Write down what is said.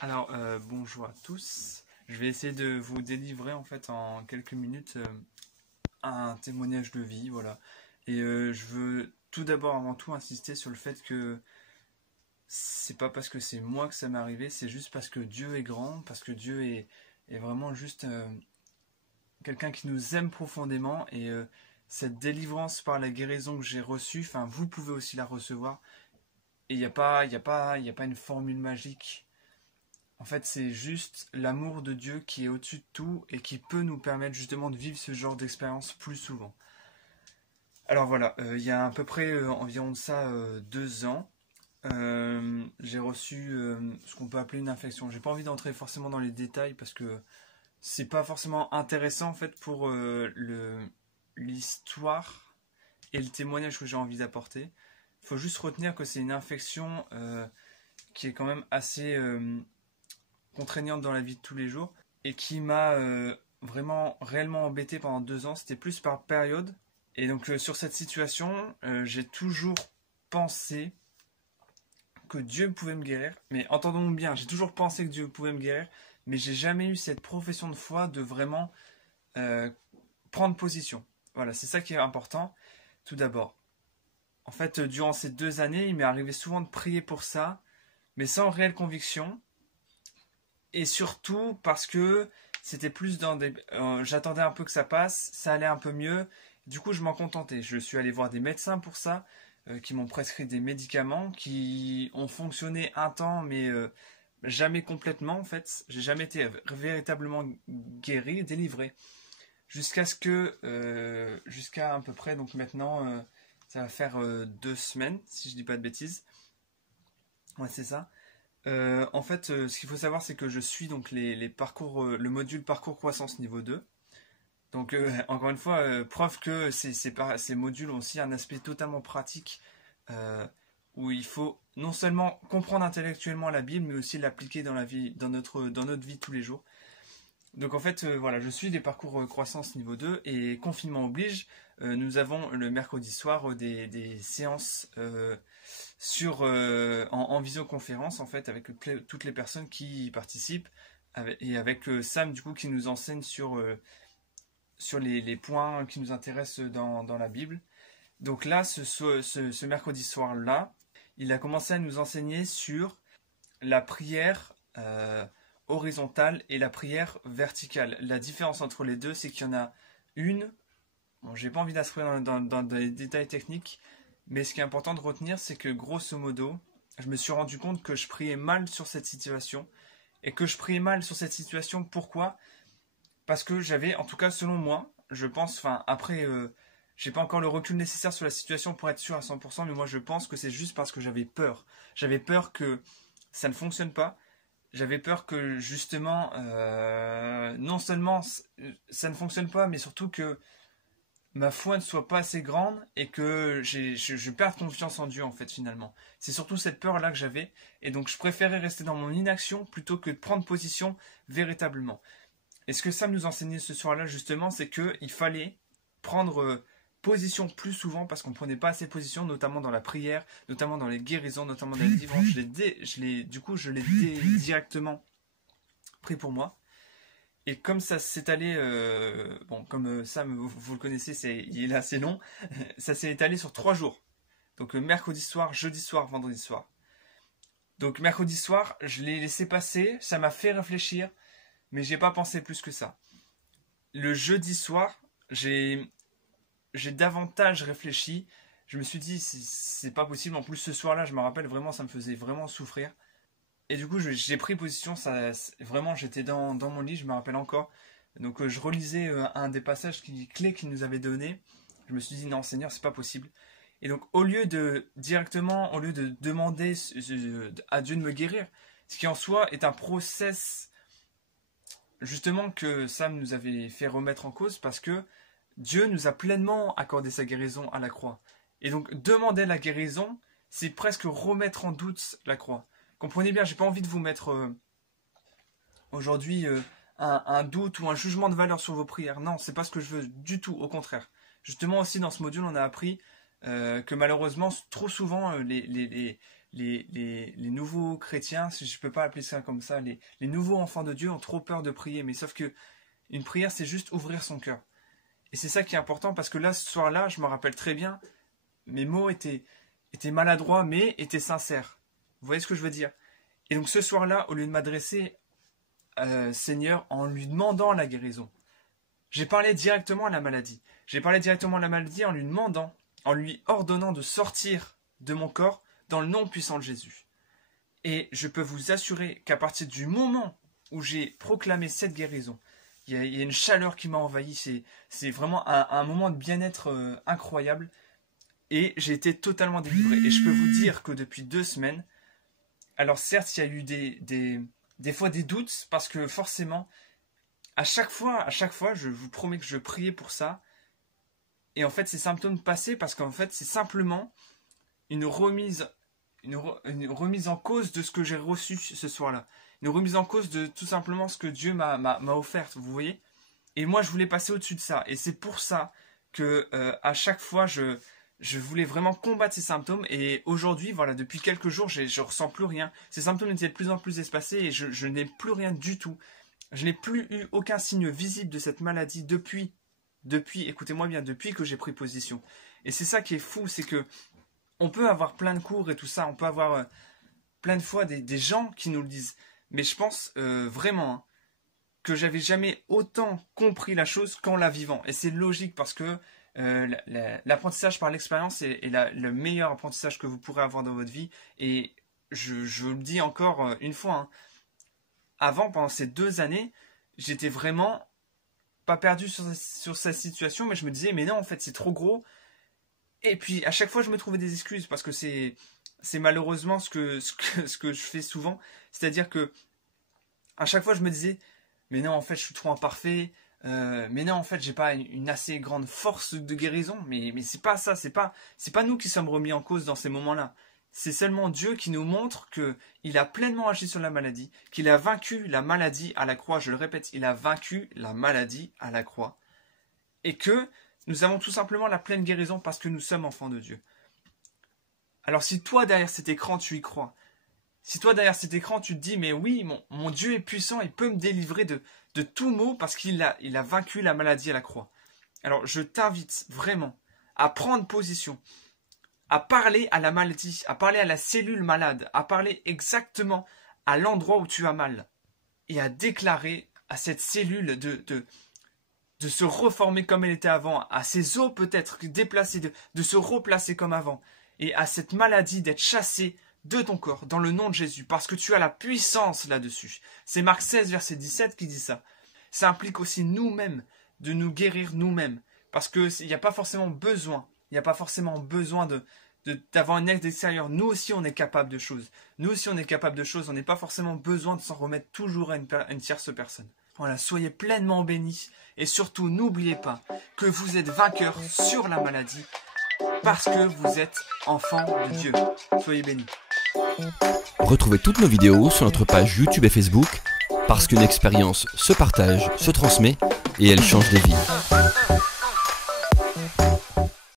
Alors, bonjour à tous. Je vais essayer de vous délivrer en fait en quelques minutes un témoignage de vie, voilà. Et je veux tout d'abord, avant tout, insister sur le fait que c'est pas parce que c'est moi que ça m'est arrivé, c'est juste parce que Dieu est grand, parce que Dieu est vraiment juste quelqu'un qui nous aime profondément et cette délivrance par la guérison que j'ai reçue, enfin, vous pouvez aussi la recevoir. Et il y a pas une formule magique. En fait, c'est juste l'amour de Dieu qui est au-dessus de tout et qui peut nous permettre justement de vivre ce genre d'expérience plus souvent. Alors voilà, il y a à peu près environ de ça 2 ans, j'ai reçu ce qu'on peut appeler une infection. J'ai pas envie d'entrer forcément dans les détails parce que c'est pas forcément intéressant en fait pour l'histoire et le témoignage que j'ai envie d'apporter. Il faut juste retenir que c'est une infection qui est quand même assez contraignante dans la vie de tous les jours et qui m'a vraiment réellement embêté pendant 2 ans. C'était plus par période. Et donc sur cette situation, j'ai toujours pensé que Dieu pouvait me guérir. Mais entendons-nous bien, j'ai toujours pensé que Dieu pouvait me guérir, mais j'ai jamais eu cette profession de foi de vraiment prendre position. Voilà, c'est ça qui est important. Tout d'abord, en fait, durant ces 2 années, il m'est arrivé souvent de prier pour ça, mais sans réelle conviction. Et surtout parce que c'était plus dans des... j'attendais un peu que ça passe, ça allait un peu mieux. Du coup, je m'en contentais. Je suis allé voir des médecins pour ça, qui m'ont prescrit des médicaments qui ont fonctionné un temps, mais jamais complètement en fait. J'ai jamais été véritablement guéri, délivré. Jusqu'à ce que, jusqu'à à peu près, donc maintenant, ça va faire 2 semaines, si je dis pas de bêtises. Ouais, c'est ça. En fait, ce qu'il faut savoir, c'est que je suis donc les parcours, le module parcours croissance niveau 2. Donc, encore une fois, preuve que ces modules ont aussi un aspect totalement pratique où il faut non seulement comprendre intellectuellement la Bible, mais aussi l'appliquer dans la vie, dans notre vie de tous les jours. Donc en fait, voilà, je suis des parcours croissance niveau 2 et confinement oblige, nous avons le mercredi soir des séances en visioconférence en fait avec toutes les personnes qui y participent et avec Sam du coup qui nous enseigne sur les points qui nous intéressent dans la Bible. Donc là, ce mercredi soir-là, il a commencé à nous enseigner sur la prière horizontale et la prière verticale. La différence entre les deux, c'est qu'il y en a une. Bon, j'ai pas envie d'assurer dans des détails techniques, mais ce qui est important de retenir, c'est que grosso modo, je me suis rendu compte que je priais mal sur cette situation. Et que je priais mal sur cette situation, pourquoi? Parce que j'avais, en tout cas selon moi, je pense, enfin après, j'ai pas encore le recul nécessaire sur la situation pour être sûr à 100%, mais moi je pense que c'est juste parce que j'avais peur. J'avais peur que ça ne fonctionne pas. J'avais peur que justement, non seulement ça ne fonctionne pas, mais surtout que ma foi ne soit pas assez grande et que je perde confiance en Dieu en fait finalement. C'est surtout cette peur-là que j'avais et donc je préférais rester dans mon inaction plutôt que de prendre position véritablement. Et ce que Sam nous enseignait ce soir-là justement, c'est qu'il fallait prendre position plus souvent parce qu'on ne prenait pas assez position, notamment dans la prière, notamment dans les guérisons, notamment dans les délivrances. Je l'ai directement pris pour moi. Et comme ça s'est étalé, bon, comme Sam, vous le connaissez, il est assez long, ça s'est étalé sur 3 jours. Donc mercredi soir, jeudi soir, vendredi soir. Donc mercredi soir, je l'ai laissé passer, ça m'a fait réfléchir, mais j'ai pas pensé plus que ça. Le jeudi soir, j'ai davantage réfléchi. Je me suis dit, c'est pas possible. En plus, ce soir-là, je me rappelle vraiment, ça me faisait vraiment souffrir. Et du coup, j'ai pris position. Vraiment, j'étais dans mon lit, je me rappelle encore. Donc, je relisais un des passages clés qu'il nous avait donné. Je me suis dit, non, Seigneur, c'est pas possible. Et donc, au lieu de demander à Dieu de me guérir, ce qui en soi est un process justement que Sam nous avait fait remettre en cause parce que Dieu nous a pleinement accordé sa guérison à la croix. Et donc demander la guérison, c'est presque remettre en doute la croix. Comprenez bien, j'ai pas envie de vous mettre aujourd'hui un doute ou un jugement de valeur sur vos prières. Non, c'est pas ce que je veux du tout, au contraire. Justement aussi dans ce module, on a appris que malheureusement, trop souvent, les nouveaux chrétiens, si je peux pas appeler ça comme ça, les nouveaux enfants de Dieu ont trop peur de prier. Mais sauf que une prière, c'est juste ouvrir son cœur. Et c'est ça qui est important, parce que là, ce soir-là, je me rappelle très bien, mes mots étaient maladroits, mais étaient sincères. Vous voyez ce que je veux dire? Et donc ce soir-là, au lieu de m'adresser Seigneur en lui demandant la guérison, j'ai parlé directement à la maladie. J'ai parlé directement à la maladie en lui demandant, en lui ordonnant de sortir de mon corps dans le nom puissant de Jésus. Et je peux vous assurer qu'à partir du moment où j'ai proclamé cette guérison, il y a une chaleur qui m'a envahi. C'est vraiment un moment de bien-être incroyable. Et j'ai été totalement délivré. Et je peux vous dire que depuis 2 semaines, alors certes, il y a eu des fois des doutes, parce que forcément, à chaque fois, je vous promets que je priais pour ça. Et en fait, ces symptômes passaient parce qu'en fait, c'est simplement une remise en cause de ce que j'ai reçu ce soir-là. Une remise en cause de tout simplement ce que Dieu m'a offert, vous voyez. Et moi, je voulais passer au-dessus de ça. Et c'est pour ça que à chaque fois, je voulais vraiment combattre ces symptômes. Et aujourd'hui, voilà, depuis quelques jours, je ressens plus rien. Ces symptômes étaient de plus en plus espacés et je n'ai plus rien du tout. Je n'ai plus eu aucun signe visible de cette maladie depuis, écoutez-moi bien, depuis que j'ai pris position. Et c'est ça qui est fou, c'est que on peut avoir plein de cours et tout ça, on peut avoir plein de fois des gens qui nous le disent. Mais je pense vraiment que j'avais jamais autant compris la chose qu'en la vivant. Et c'est logique parce que l'apprentissage par l'expérience est le meilleur apprentissage que vous pourrez avoir dans votre vie. Et je le dis encore une fois, avant, pendant ces 2 années, j'étais vraiment pas perdu sur sa situation, mais je me disais, mais non, en fait, c'est trop gros. Et puis, à chaque fois, je me trouvais des excuses, parce que c'est malheureusement ce que je fais souvent. C'est-à-dire que, à chaque fois, je me disais, mais non, en fait, je suis trop imparfait. Mais non, en fait, j'ai pas une assez grande force de guérison. Mais c'est pas ça, c'est pas nous qui sommes remis en cause dans ces moments-là. C'est seulement Dieu qui nous montre qu'il a pleinement agi sur la maladie, qu'il a vaincu la maladie à la croix. Je le répète, il a vaincu la maladie à la croix. Et que nous avons tout simplement la pleine guérison parce que nous sommes enfants de Dieu. Alors si toi, derrière cet écran, tu y crois, si toi, derrière cet écran, tu te dis, mais oui, mon Dieu est puissant, il peut me délivrer de tout maux parce qu'il a vaincu la maladie à la croix. Alors je t'invite vraiment à prendre position, à parler à la maladie, à parler à la cellule malade, à parler exactement à l'endroit où tu as mal et à déclarer à cette cellule de se reformer comme elle était avant, à ses os peut-être déplacés, de se replacer comme avant, et à cette maladie d'être chassée de ton corps, dans le nom de Jésus, parce que tu as la puissance là-dessus. C'est Marc 16, verset 17 qui dit ça. Ça implique aussi nous-mêmes, de nous guérir nous-mêmes, parce qu'il n'y a pas forcément besoin, d'avoir un aide extérieur. Nous aussi, on est capable de choses. On n'est pas forcément besoin de s'en remettre toujours à une tierce personne. Voilà, soyez pleinement bénis et surtout n'oubliez pas que vous êtes vainqueur sur la maladie parce que vous êtes enfant de Dieu. Soyez bénis. Retrouvez toutes nos vidéos sur notre page YouTube et Facebook parce qu'une expérience se partage, se transmet et elle change des vies.